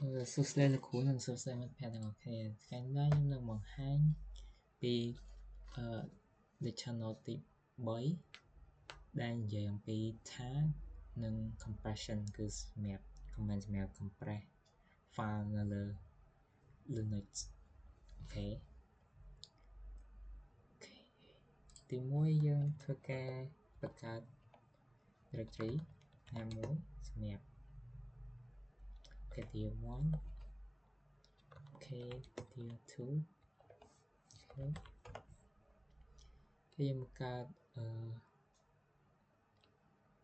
សួស្តីលោកគ្រូនិងសួស្តីមិត្តភក្តិទាំងអស់គ្នាថ្ងៃនេះខ្ញុំនឹងបង្ហាញពី the channel ទី3ដែលនិយាយអំពី tag និង compression គឺសម្រាប់ comment សម្រាប់ compress file នៅលើ Linux អូខេទី1យើងធ្វើការបង្កើត directory ណាមួយសម្រាប់ tier 1 tier 2 គេបង្កើត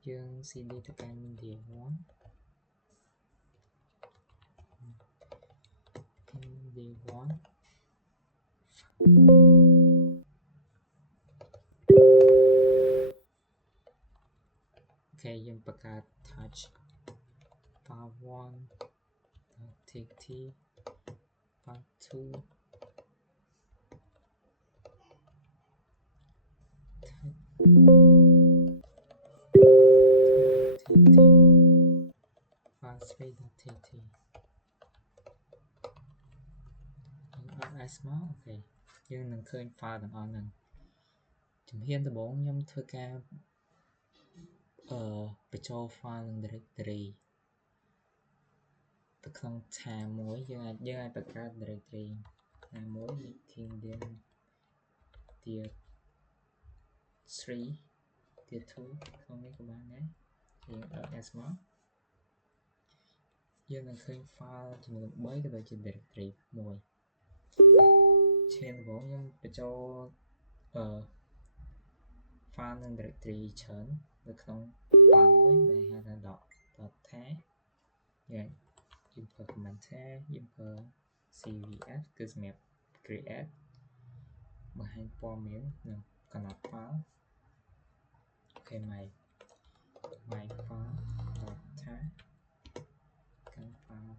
យើង cd ទៅកាន់ tier 1 tier 1 យើងបង្កើត touch part 1 txt part 2 txt part 3.txt rs មកអូខេយើងនឹងឃើញ file ទាំងអស់ហ្នឹងជំហានដំបូងខ្ញុំធ្វើការបញ្ចូល file និង directory ទៅក្នុង tab មួយយើងអាចបង្កើត directory ណាមួយ meeting tier 3 tier 2ក្នុងនេះក៏បានដែរយើង ls មកយើងនឹងឃើញ file ចំនួន3ក៏ដូចជា directory មួយឈានដំបូងខ្ញុំបញ្ចូលfile និង directory ច្រើននៅក្នុង file មួយដែលហៅថា .tag យើង import command tag import cvs គឺសម្រាប់ create បង្ហាញព័ត៌មាននិងកំណត់ file អូខេ my file .tag កាន់ file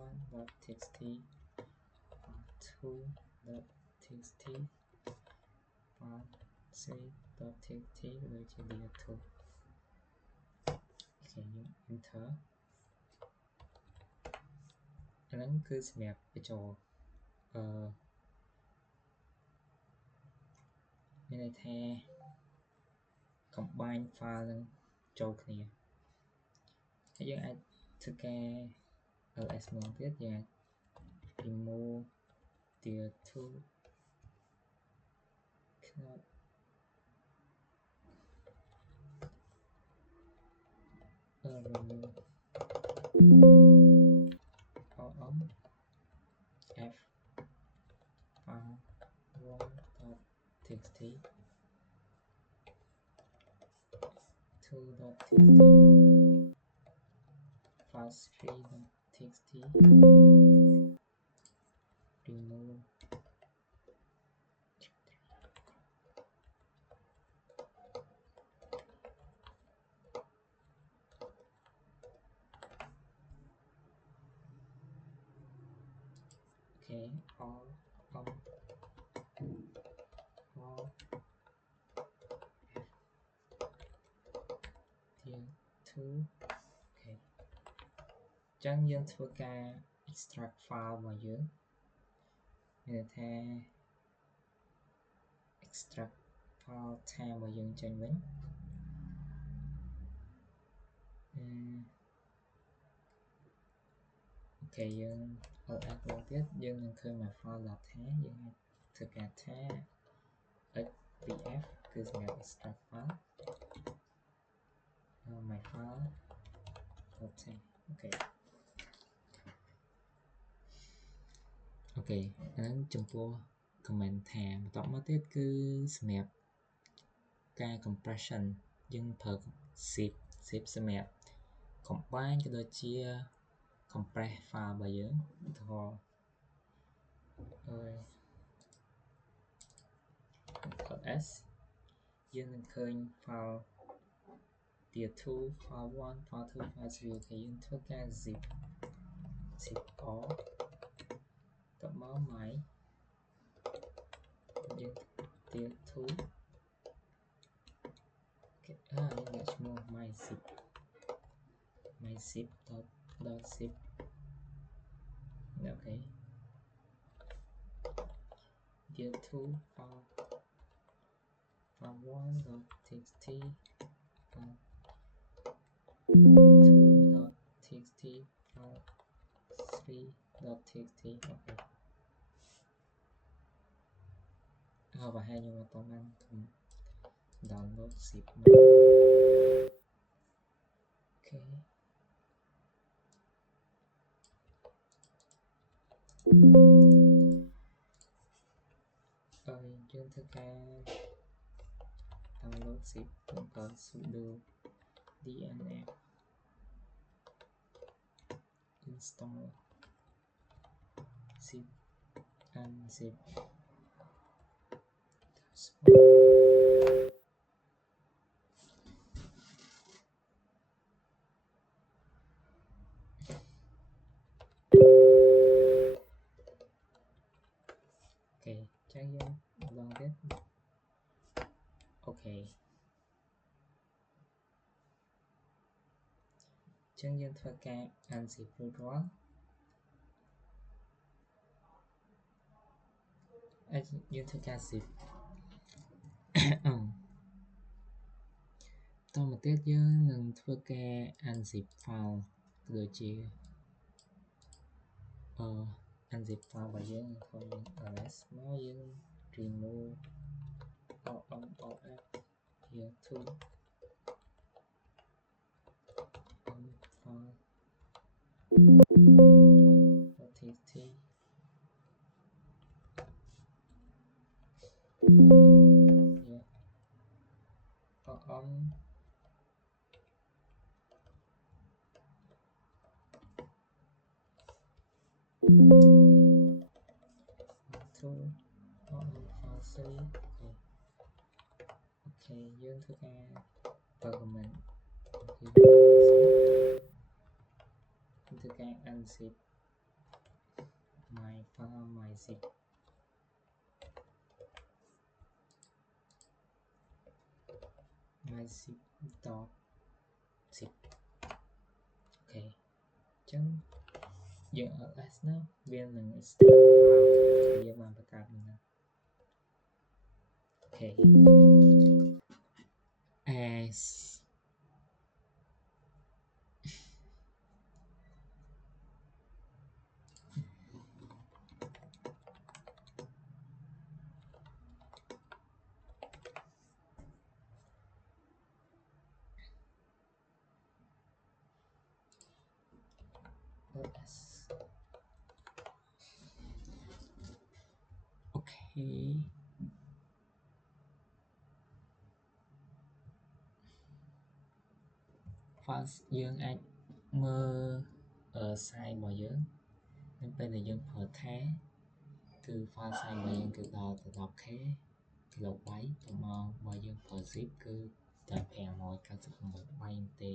1.txt file 2.txt file 3.txt ក៏ដូចជា dir 2អូខេយើង enter អាហ្នឹងគឺសម្រាប់បញ្ចូលមានន័យថា combine file នឹងចូលគ្នាហើយយើងអាចធ្វើការ ls ម្ដងទៀតយើងអាច remove tier 2 cannot remove f file 1.txt 2.txt file 3.txt remove okay all tier 2 okay ចឹងយើងធ្វើការ extract file របស់យើងមានន័យថា extract file tab របស់យើងចេញវិញអូខេយើង ls មកទៀតយើងនឹងឃើញ my file.tag យើងអាចធ្វើការ tag xpf គឺសម្រាប់ extract file my file.tag អូខេហ្នឹងចំពោះ comment tab បន្តមកទៀតគឺសម្រាប់ការ compression យើងប្រើ zip សម្រាប់ combine ក៏ដូចជា compress file របស់យើងឧទាហរណ៍ s យើងនឹងឃើញ file tier 2 file 1 file 2 file 3 អូខេយើងធ្វើការ zip all តមក my យើង tier 2អូខេយើងដាក់ឈ្មោះ my zip .zip Okay. Dear 2 file 1.txt file 2.txt file 3.txt. Okay. Và hai nhưng mà tóm ăn download zip. Okay. Rồi chúng ta download zip còn sudo dnf install zip unzip. Okay, chắc chắn long this. Okay. Chân dân thơ ca unzip root dân thơ ca zip. Tôi một tiết dương ngừng thơ ca unzip file rồi chia unzip file và dương thôi ls nó dương remove all f here too file txt yeah two file 3 okay dương thơ ca permanent thơ ca unzip my file my zip my zip dot zip. Okay chân dương ở s nó viên mình extract file dương mà backup mình. Okay as okay first យើងអាចមើលsize របស់យើងនៅពេលដែលយើងប្រើថែគឺ file size របស់យើងគឺដល់ទៅ 10k kilobyte ទៅមកបើយើងប្រើ zip គឺតែ596 byte ទេ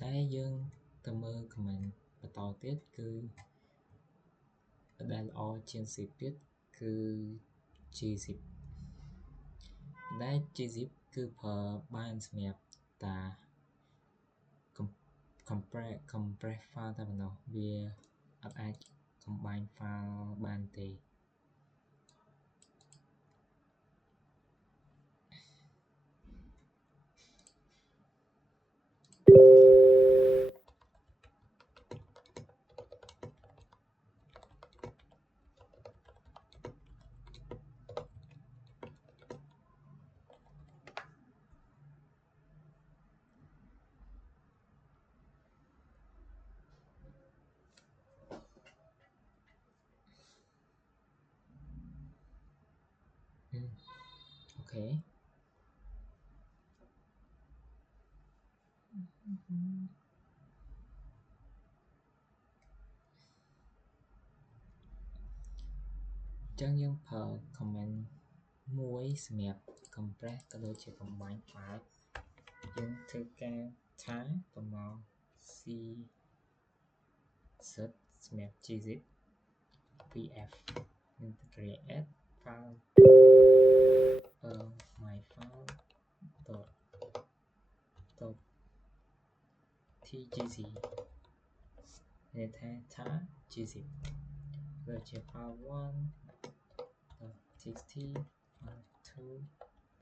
តែយើងទៅមើល comment បន្តទៀតគឺដែលល្អជាង zip ទៀតគឺ gzip ដែល gzip គឺប្រើបានសម្រាប់តា compress file តែប៉ុណ្ណោះវាអត់អាច combine file បានទេអូខេចឹងយើងប្រើ comment មួយសម្រាប់ compress ក៏ដូចជា combine file យើងធ្វើការថាទៅមក c search សម្រាប់ gzip pf នឹង create file my file dot tgz này thay thá gz rồi chỉ file 1 txt file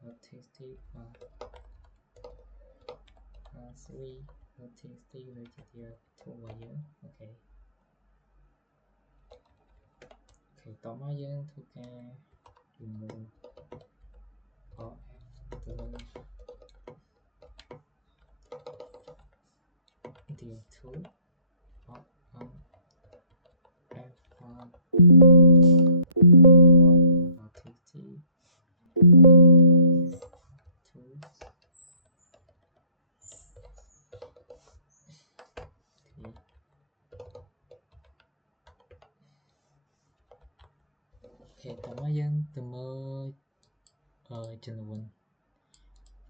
2 txt file 3 txt rồi chỉ tiêu thu vào dưới ok tóm vào dưới thu ca remove or after điều two or f1 txt 2 tóm vào dưới từ mơ chân quần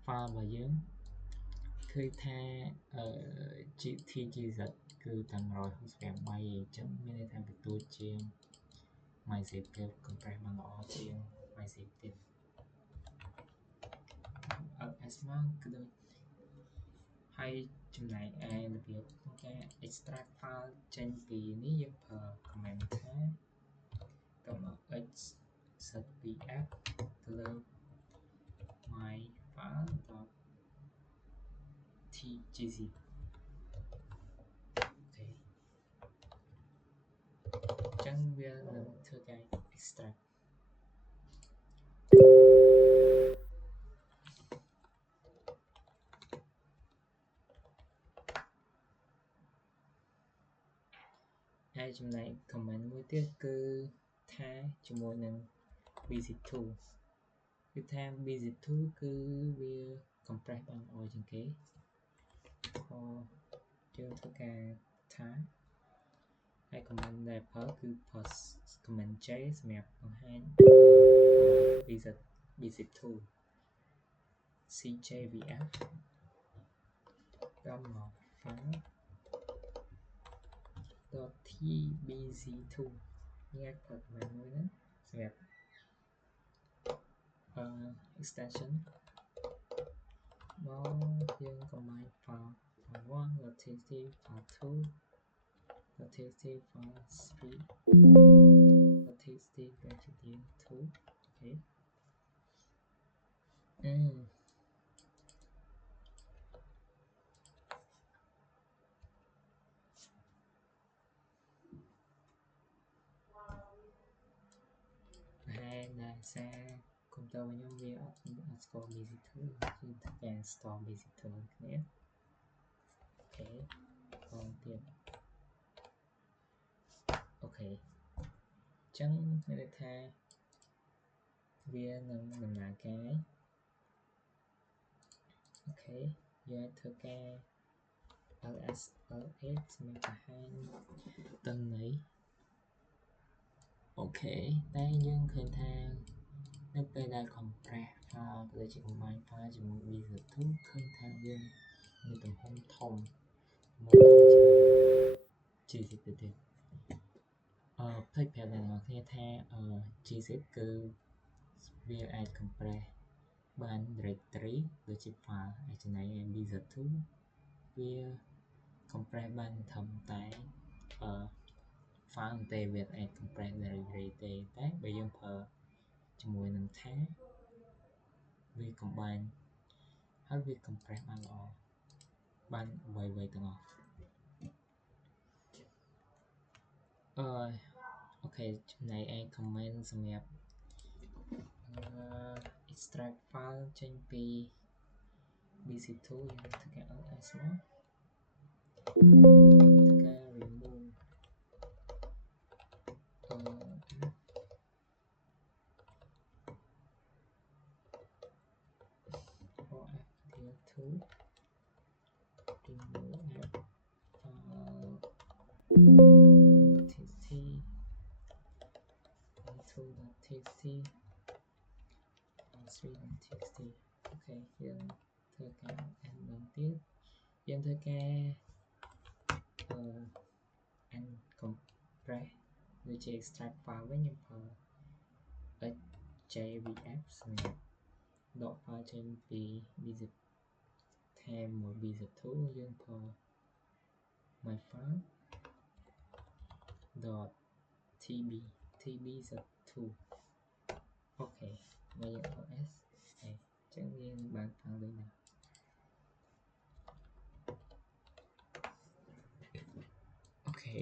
pha và dưới khơi tha chị thi chi giật cứ tăng rồi không phải bay chấm nên thay bị tôi chiên mày sẽ kêu cần phải bằng nó chiên mày sẽ tìm ở asma cứ đôi hay chừng này là việc cái extract file trên vì ní dân per comment thế cầm ở x search pf từ my file dot tgz chẳng biết là thưa cái extract hai chùm này comment mới tiếp cứ tha cho mỗi lần visit tool cứ tham visit tool cứ việc compress bằng ôi trên kế chưa tất cả thá hay comment này phở cứ post comment chế map bằng hai visit tool cjvf gom một phá .tbz2 nghe thật mà nuôi đó đẹp extension nó riêng command file 1 là txt file 2 là txt file 3 là txt gradient 2 ok hai là xe công tơ với nhóm viên score basic thứ khi thực hiện store basic thứ nhé ok còn tiền ok chẳng để tha viên nằm là cái ok giờ thưa cái ls mình cả hai tân ấy ok đây nhưng khởi thang nước bên đây compress file tôi chỉ có máy file chỉ một video thứ khởi thang dương như tầm hôm thông một chỉ dịch từ tiền play pair này nó nghe tha chỉ dịch cứ via add compress ban directory tôi chỉ file ở trên này em video thứ via compress ban thầm tại file tê việc add compress directory tag bây giờ per cho mùi nâng tháng vì combine hết việc compress ban lọ ban vậy từng ngọt ok này em comment xong nhập extract file trên bc2 tất cả ở smart tất cả remove thứ txt 3.txt ok hiện thơ cả anh bằng tiếp hiện thơ ca anh compress người chế extract file với nhập JVF nhập độ file trên vì dịch thêm một visit thú dương per my file dot tb tb is a 2 ok មកយើង ls អញ្ចឹងយើងបានផាំងដូចណាអូខេ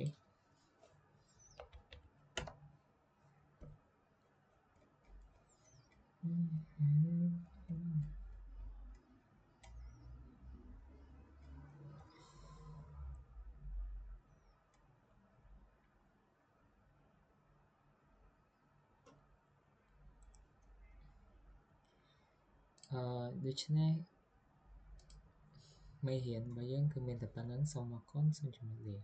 ដូច្នេះមេរៀនរបស់យើងគឺមានតែប៉ុណ្្នឹងសូមអរគុណសូមជម្រាបលា